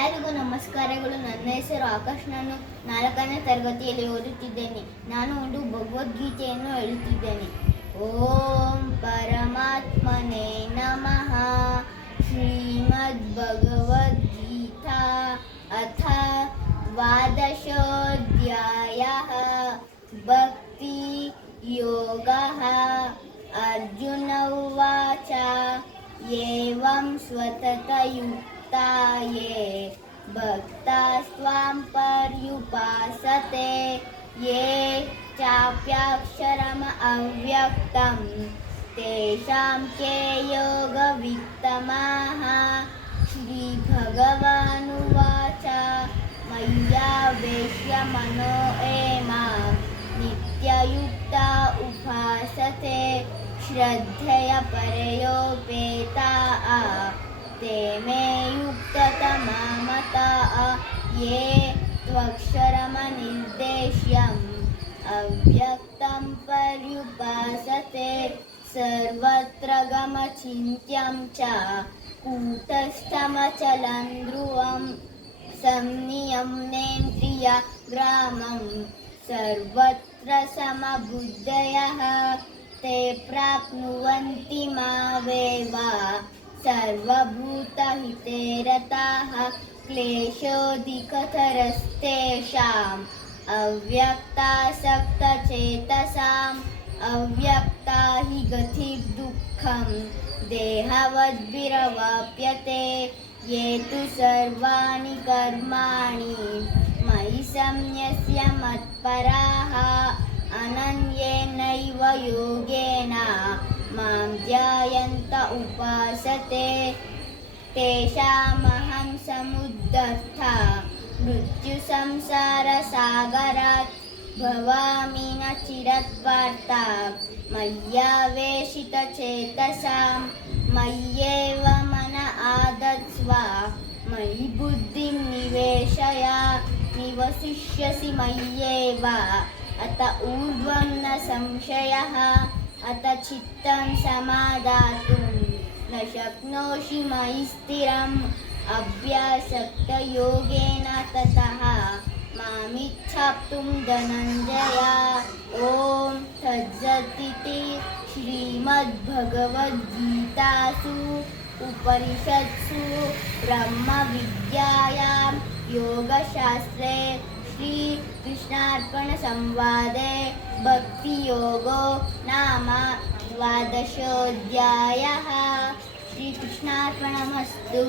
ಎಲ್ಲರಿಗೂ ನಮಸ್ಕಾರಗಳು. ನನ್ನ ಹೆಸರು ಆಕಾಶ್. ನಾನು 4ನೇ ತರಗತಿಯಲ್ಲಿ ಓದುತ್ತಿದ್ದೇನೆ. ನಾನು ಒಂದು ಭಗವದ್ಗೀತೆಯನ್ನು ಹೇಳುತ್ತಿದ್ದೇನೆ. ಓಂ ಪರಮಾತ್ಮನೇ ನಮಃ. ಶ್ರೀಮದ್ ಭಗವದ್ಗೀತಾ ಅಥ ದ್ವಾದಶೋಧ್ಯಾಯಃ. ಭಕ್ತಿ ಯೋಗಃ. ಅರ್ಜುನ ಉವಾಚ ಏವಂ ಸ್ವತತಯುಕ್ತಾ ये भक्तास्त्वां पर्युपासते ये चाप्याक्षरम् अव्यक्तं तेषां के योगवित्तमाः. श्रीभगवानुवाच मय्यावेश्य मनो ये मां नित्ययुक्ता उपासते श्रद्धया परयोपेताः ते मे युक्ततमा मताः. ये त्वक्षरमनिर्देश्यम् अव्यक्तं पर्युपासते सर्वत्र गमचिन्त्यं च कूटस्थमचलं ध्रुवं संनियम्नेन्द्रियग्रामं सर्वत्र समबुद्धयः ते प्राप्नुवन्ति मामेव सर्वभूतहिते रताः. क्लेशोऽधिकतरस्तेषाम् अव्यक्तासक्तचेतसाम् अव्यक्ता हि गतिर्दुःखं देहवद्भिरवाप्यते. ये तु सर्वाणि कर्माणि मयि सन्न्यस्य मत्पराः अनन्येनैव योगेन मां ध्यायन्त उपासते तेषामहं समुद्धर्ता मृत्युसंसारसागरात् भवामि न चिरत्वार्ता. मय्यावेशितचेतसां मय्येव मन आदत्स्व मयि बुद्धिं निवेशय निवसिष्यसि मय्येव अत ऊर्ध्वं न संशयः. अत चित्तं समादातुं न शक्नोषि मयि स्थिरम् अभ्यासक्तयोगेन ततः मामिच्छाप्तुं धनञ्जय. ॐ तत्सदिति श्रीमद्भगवद्गीतासु उपनिषत्सु ब्रह्मविद्यायां योगशास्त्रे श्रीकृष्णार्पणसंवादे भक्तियोगो नाम 12ोऽध्यायः. श्रीकृष्णार्पणमस्तु.